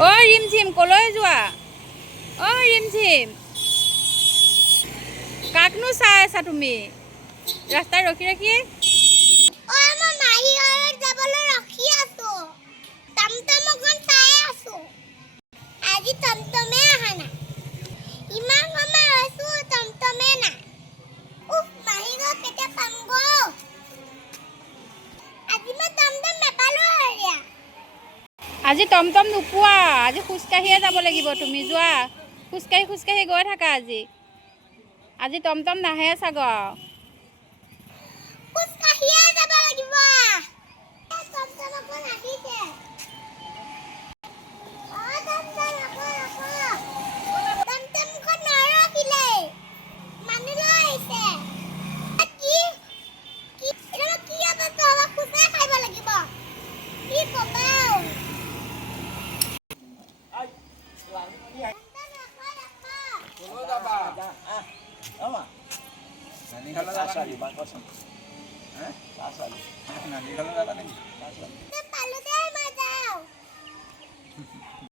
অ' ৰিমঝিম কলৈ যোৱা? অ' ৰিমঝিম কাকনো চাই আছা তুমি ৰাস্তাত ৰখি ৰখি? মই মাহী ঘৰত যাবলৈ ৰখি আছো। টমটম এখন চাই আছো। আজি টমটমে অহা নাই। ইমান সময় ৰৈছো টমটমে নাই। উফ, মাহী ঘৰ কেতিয়া পাম গো? আজি মই টমটম নাপালো হৰিয়া। আজি টমটম নোপোৱা, আজি খোজকাঢ়িয়ে যাব লাগিব তুমি যোৱা। খোজকাঢ়ি খোজকাঢ়ি গৈ থাকা আজি টমটম নাহে চাগৈ। খোজকাঢ়িয়ে যাব লাগিব। টমটম এখন আহিছে। টমটমখন নৰখিলে। মানুহ লৈ আহিছে। কি খোজে খাব লাগিব। কি কবা?